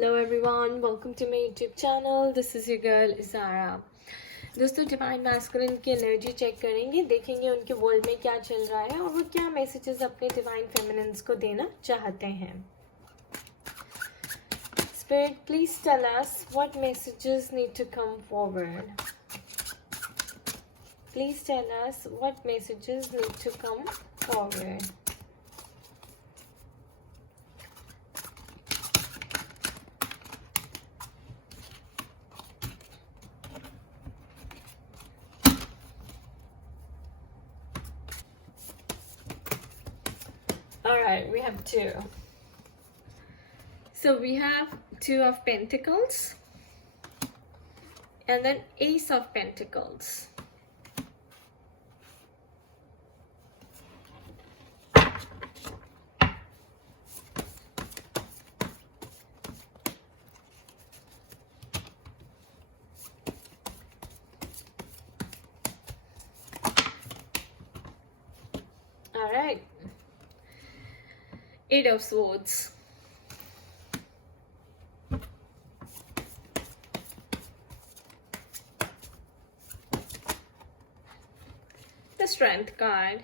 Hello everyone, welcome to my YouTube channel. This is your girl Izara. दोस्तों divine masculine की energy check करेंगे, देखेंगे उनके वर्ल्ड में क्या चल रहा है और वो क्या मैसेजेस अपने डिवाइन फेमिनिन्स को देना चाहते हैं. Spirit, please tell us what messages need to come forward. Please tell us what messages need to come forward. Alright, we have two. So we have Two of Pentacles and then Ace of Pentacles. Alright. Eight of Swords. The Strength card.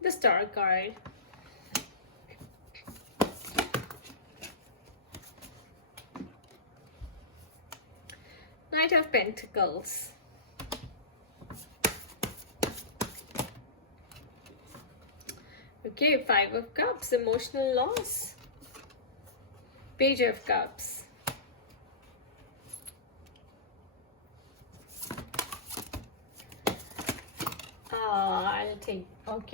The Star card. Knight of Pentacles. Okay, Five of Cups, emotional loss. Page of Cups.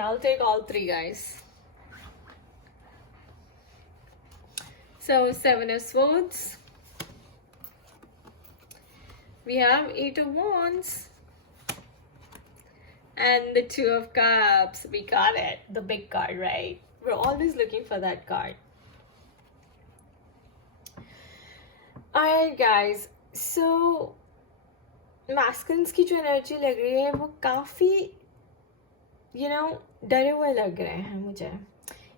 I'll take all three, guys. So, Seven of Swords. We have Eight of Wands. And the Two of Cups. We got it. The big card, right? We're always looking for that card. Alright guys. So, masculines की जो एनर्जी लग रही है वो काफ़ी डरे हुए लग रहे हैं. मुझे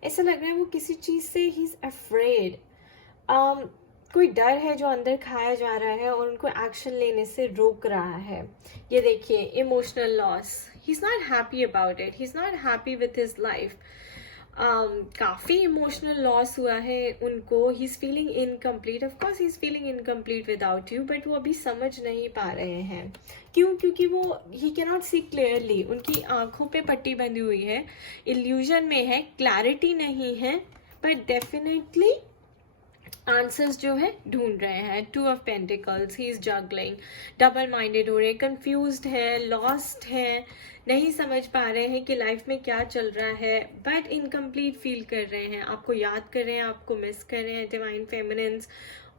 ऐसा लग रहा है वो किसी चीज़ से ही इज़ अफ्रेड. कोई डर है जो अंदर खाया जा रहा है और उनको एक्शन लेने से रोक रहा है. ये देखिए, emotional loss. He is not happy about it. He is not happy with his life. काफ़ी इमोशनल लॉस हुआ है उनको. He is feeling incomplete. Of course he is feeling incomplete without you, but वो अभी समझ नहीं पा रहे हैं. क्यों? क्योंकि वो he can not see clearly. उनकी आंखों पे पट्टी बंधी हुई है, इल्यूजन में है, क्लैरिटी नहीं है, बट डेफिनेटली आंसर्स जो है ढूंढ रहे हैं. Two of pentacles. He is juggling. Double minded हो रहे, कंफ्यूज्ड है, लॉस्ट है, नहीं समझ पा रहे हैं कि लाइफ में क्या चल रहा है, बट इनकम्प्लीट फील कर रहे हैं. आपको याद कर रहे हैं, आपको मिस कर रहे हैं डिवाइन फेमिनिन्स.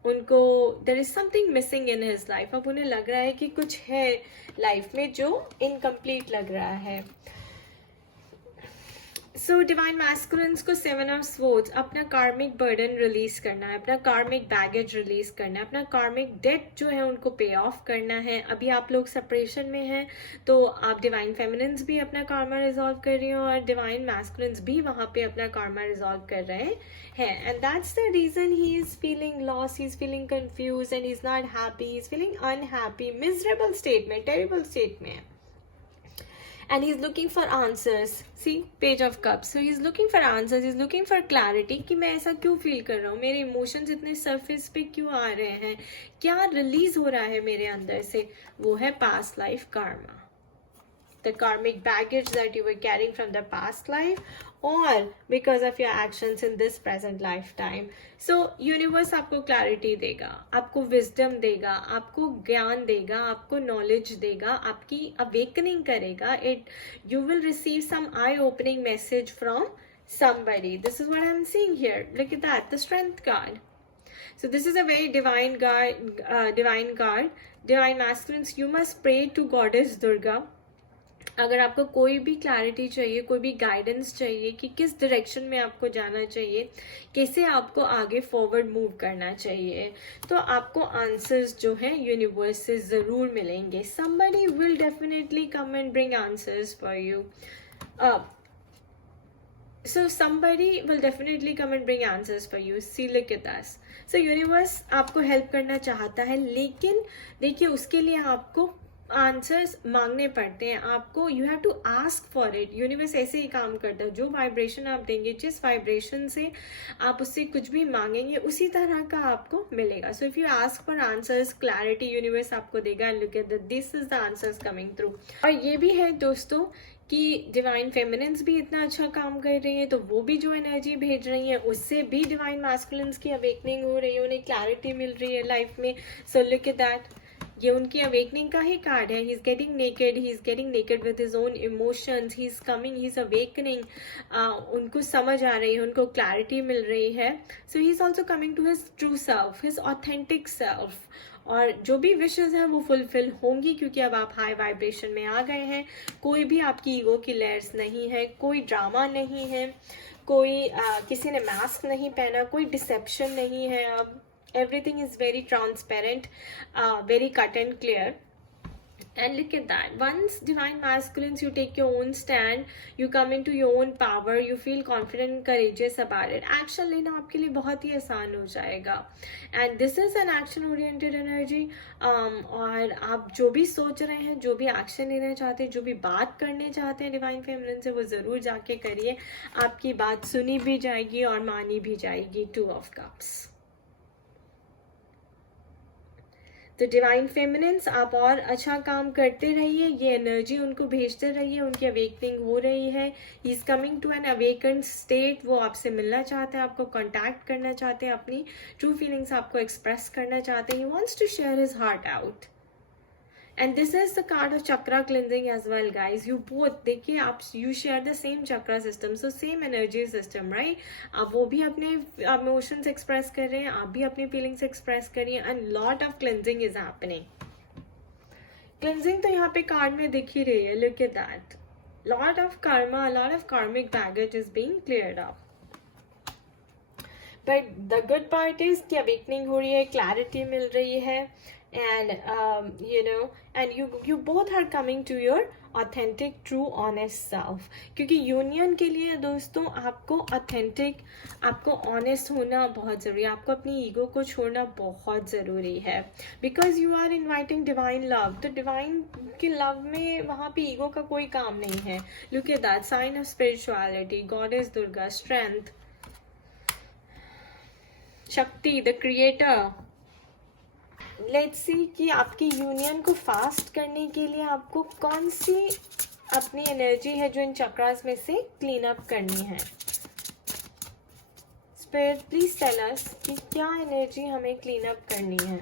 उनको there is something missing in his life. अब उन्हें लग रहा है कि कुछ है लाइफ में जो इनकम्प्लीट लग रहा है. सो डिवाइन मैस्कुलिन्स को सेवन ऑफ स्वॉर्ड्स अपना कार्मिक बर्डन रिलीज करना है, अपना कार्मिक बैगेज रिलीज करना है, अपना कार्मिक डेट जो है उनको पे ऑफ करना है. अभी आप लोग सेपरेशन में हैं तो आप डिवाइन फेमिनिन्स भी अपना कार्मा रिजॉल्व कर रही हो और डिवाइन मैस्कुलिन्स भी वहाँ पे अपना कार्मा रिजॉल्व कर रहे हैं. And that's the reason he is feeling loss, he is feeling confuse and he is not happy. He is feeling unhappy, miserable state में, टेरिबल स्टेट में. And he's looking for answers. See, Page of Cups. So he's looking for answers. He's looking for clarity कि मैं ऐसा क्यों फील कर रहा हूँ, मेरे इमोशंस इतने सरफेस पे क्यों आ रहे हैं, क्या रिलीज हो रहा है मेरे अंदर से. वो है past life karma, the karmic baggage that you were carrying from the past life or because of your actions in this present lifetime. So universe आपको clarity देगा, आपको wisdom देगा, आपको ज्ञान देगा, आपको knowledge देगा, आपकी awakening करेगा. You will receive some eye-opening message from somebody. This is what I'm seeing here. Look at that, the Strength card. So this is a very divine card. Divine masculines, you must pray to Goddess Durga. अगर आपको कोई भी क्लैरिटी चाहिए, कोई भी गाइडेंस चाहिए कि किस डायरेक्शन में आपको जाना चाहिए, कैसे आपको आगे फॉरवर्ड मूव करना चाहिए, तो आपको आंसर्स जो हैं यूनिवर्स से ज़रूर मिलेंगे. somebody will definitely come and bring answers for you. So somebody will definitely come and bring answers for you. See, look at us. So universe आपको हेल्प करना चाहता है, लेकिन देखिए उसके लिए आपको आंसर्स मांगने पड़ते हैं. आपको you have to ask for it. Universe ऐसे ही काम करता है. जो वाइब्रेशन आप देंगे, जिस वाइब्रेशन से आप उससे कुछ भी मांगेंगे, उसी तरह का आपको मिलेगा. So if you ask for answers, clarity universe आपको देगा. And look at that, this is the answers coming through. और ये भी है दोस्तों कि डिवाइन फेमिनिन्स भी इतना अच्छा काम कर रही है, तो वो भी जो एनर्जी भेज रही है उससे भी डिवाइन मैस्कुलिन्स की अवेकनिंग हो रही है, उन्हें क्लैरिटी मिल रही है लाइफ में. सो लुक एट दैट, ये उनकी अवेकनिंग का ही कार्ड है. He is getting naked with his own emotions. He is coming, he is awakening. उनको समझ आ रही है, उनको क्लैरिटी मिल रही है. So he is also coming to his true self, his authentic self. और जो भी विशेस हैं वो फुलफिल होंगी, क्योंकि अब आप हाई वाइब्रेशन में आ गए हैं. कोई भी आपकी ईगो की लेयर्स नहीं है, कोई ड्रामा नहीं है, कोई किसी ने मास्क नहीं पहना, कोई डिसेप्शन नहीं है. अब everything is very transparent, very cut and clear. And look at that, once divine masculines, you take your own stand, you come into your own power, you feel confident and courageous about it. Action लेना आपके लिए बहुत ही आसान हो जाएगा. And this is an action oriented energy. और आप जो भी सोच रहे हैं, जो भी एक्शन लेना चाहते हैं, जो भी बात करने चाहते हैं डिवाइन फेमिनिन से, वो ज़रूर जाके करिए. आपकी बात सुनी भी जाएगी और मानी भी जाएगी. 2 of Cups. तो डिवाइन फेमिनिन्स, आप और अच्छा काम करते रहिए. ये एनर्जी उनको भेजते रहिए. उनकी अवेकनिंग हो रही है. He is coming to an awakened state. वो आपसे मिलना चाहते हैं, आपको कांटेक्ट करना चाहते हैं, अपनी ट्रू फीलिंग्स आपको एक्सप्रेस करना चाहते हैं. He wants to share his heart out. And this is the card of chakra cleansing as well, guys. You both, देखिए आप, you share the same chakra system, so same energy system, right? अब वो भी अपने emotions express कर रहे हैं, आप भी अपनी feelings express कर रही हैं, and lot of cleansing is happening. Cleansing तो यहाँ पे card में दिख ही रही है. Look at that. Lot of karma, a lot of karmic baggage is being cleared up. But the good part is कि awakening हो रही है, clarity मिल रही है. And and you both are coming to your authentic, true, honest self. क्योंकि यूनियन के लिए दोस्तों आपको ऑथेंटिक, आपको ऑनेस्ट होना बहुत ज़रूरी है. आपको अपनी ईगो को छोड़ना बहुत ज़रूरी है. Because you are inviting divine love. तो डिवाइन के लव में वहाँ पे ईगो का कोई काम नहीं है. Look at that, sign of spirituality, goddess Durga, strength, shakti, the creator. Let's see कि आपकी यूनियन को फास्ट करने के लिए आपको कौन सी अपनी एनर्जी है जो इन चक्रास में से क्लीन अप करनी है. स्पिरिट प्लीज टेल अस कि क्या एनर्जी हमें क्लीन अप करनी है.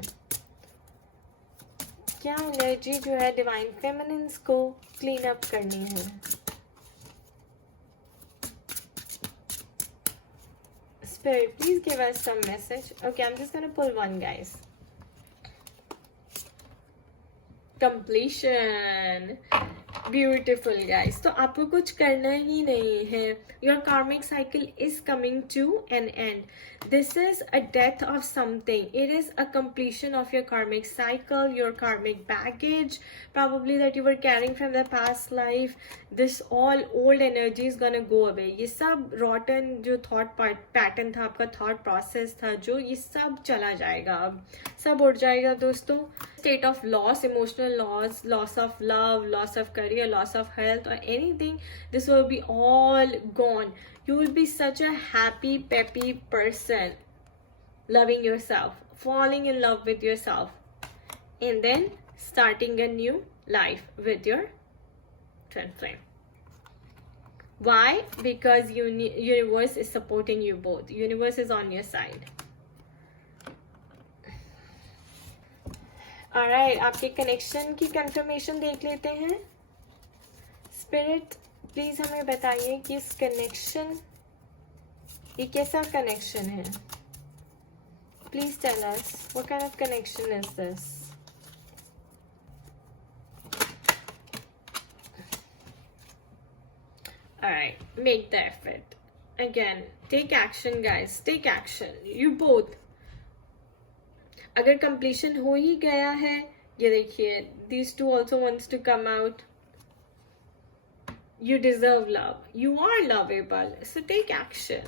क्या एनर्जी जो है डिवाइन फेमिनिन्स को क्लीन अप करनी है. Spirit, please give us some message. Okay, I'm just gonna pull one, guys. Completion. Beautiful, guys. तो आपको कुछ करना ही नहीं है. Your karmic cycle is coming to an end. This is a death of something. It is a completion of your karmic cycle, your karmic baggage, probably that you were carrying from the past life. This all old energy is gonna go away. ये सब rotten जो thought pattern था, आपका thought process था, जो ये सब चला जाएगा. अब सब उड़ जाएगा दोस्तों. State of loss, emotional loss, loss of love, loss of career, loss of health, or anything, this will be all gone. You will be such a happy, peppy person, loving yourself, falling in love with yourself, and then starting a new life with your twin flame. Why? Because universe is supporting you both. Universe is on your side. Alright, आपके कनेक्शन की कंफर्मेशन देख लेते हैं. Spirit please हमें बताइए कि इस कनेक्शन, ये कैसा कनेक्शन है. Please tell us what kind of connection is this. Alright, make the effort. Again, take action guys, take action. You both. अगर completion हो ही गया है, ये देखिए, these two also wants to come out. You deserve love. You are lovable. So take action.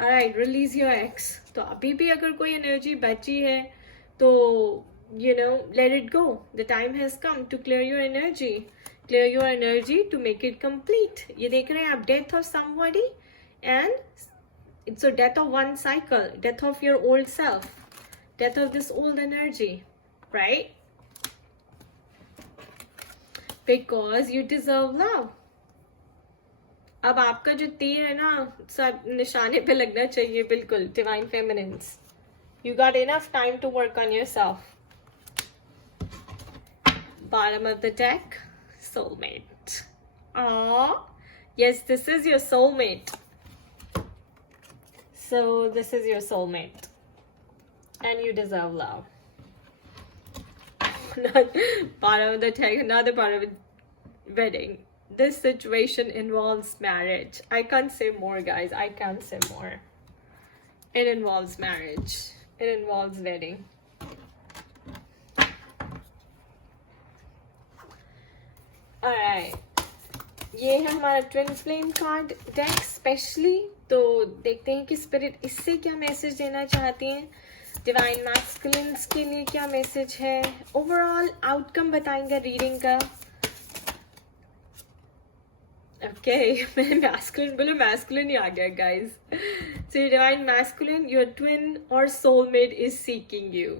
Alright, release your ex. तो अभी भी अगर कोई energy बची है, तो you know, let it go. The time has come to clear your energy. Clear your energy to make it complete. ये देख रहे हैं आप, death of somebody and it's a death of one cycle, death of your old self, death of this old energy, right? Because you deserve love. अब आपका जो तीर है ना, सब निशाने पे लगना चाहिए बिल्कुल. Divine Feminines, you got enough time to work on yourself. Bottom of the deck, soulmate. Aww, yes, this is your soulmate. So this is your soulmate, and you deserve love. Bottom of the deck, another part of it, wedding. This situation involves marriage. I can't say more, guys. I can't say more. It involves marriage. It involves wedding. Alright. ये है हमारा twin flame card deck specially. तो देखते हैं कि स्पिरिट इससे क्या मैसेज देना चाहती हैं. डिवाइन मैस्कुलिन्स के लिए क्या मैसेज है. ओवरऑल आउटकम बताएंगे रीडिंग का. ओके, मैंने मैस्कुलिन बोला, मैस्कुलिन ही आ गया guys. So divine masculine, your twin और soulmate is seeking you.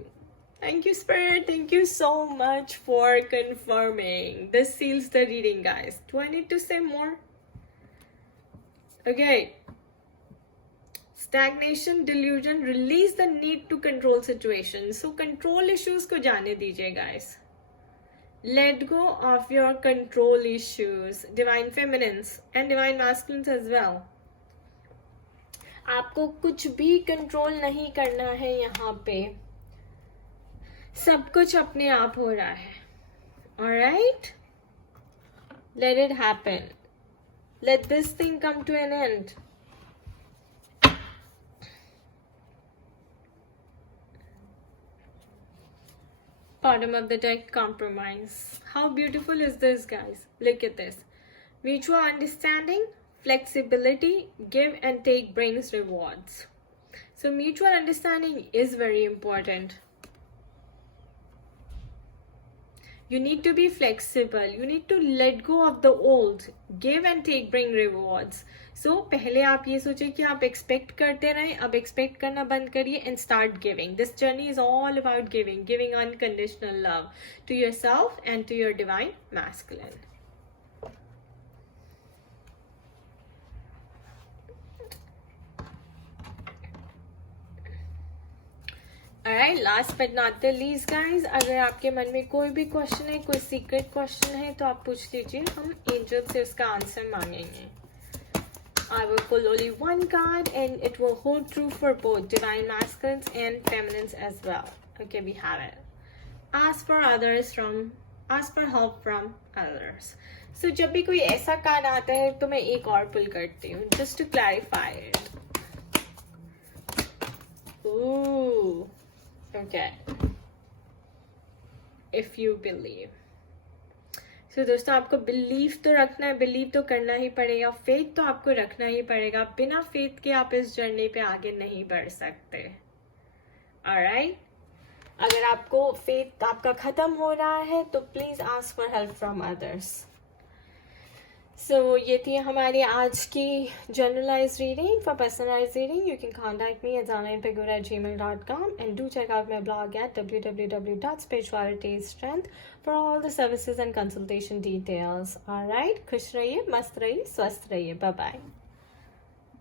Thank you, Spirit. Thank you so much for confirming. This seals the reading, guys. Do I need to say more? Okay. Stagnation, delusion, release the need to control situations. So, control issues को जाने दीजिए, guys. Let go of your control issues. Divine Feminines and Divine Masculines as well. आपको कुछ भी कंट्रोल नहीं करना है यहाँ पे. सब कुछ अपने आप हो रहा है. Alright? Let it happen. Let this thing come to an end. Bottom of the deck, compromise. How beautiful is this, guys? Look at this. Mutual understanding, flexibility, give and take brings rewards. So mutual understanding is very important. You need to be flexible. You need to let go of the old. Give and take bring rewards. So पहले आप ये सोचिए कि आप expect करते रहें. अब expect करना बंद करिए and start giving. This journey is all about giving. Giving unconditional love to yourself and to your divine masculine. Alright, last but not the least, guys, अगर आपके मन में कोई भी क्वेश्चन है, कोई सीक्रेट क्वेश्चन है, तो आप पूछ लीजिए. हम एंजल से उसका आंसर मांगेंगे. I will pull only one card and it will hold true for both divine masculines and feminines as well. Okay, we have it. Ask for help from others. So जब भी कोई ऐसा कार्ड आता है तो मैं एक और पुल करती हूँ just to clarify it. Ooh. Okay. If you believe. So दोस्तों, आपको बिलीव तो रखना है, बिलीव तो करना ही पड़ेगा, फेथ तो आपको रखना ही पड़ेगा. बिना फेथ के आप इस जर्नी पे आगे नहीं बढ़ सकते. Alright? अगर आपको फेथ आपका खत्म हो रहा है तो please ask for help from others. So, ये थी हमारी आज की generalized reading. For personalized reading, you can contact me at zanaypagura@gmail.com and do check out my blog at www.spiritualitystrength for all the services and consultation details. Alright, खुश रहिए, मस्त रहिए, स्वस्थ रहिए. Bye-bye.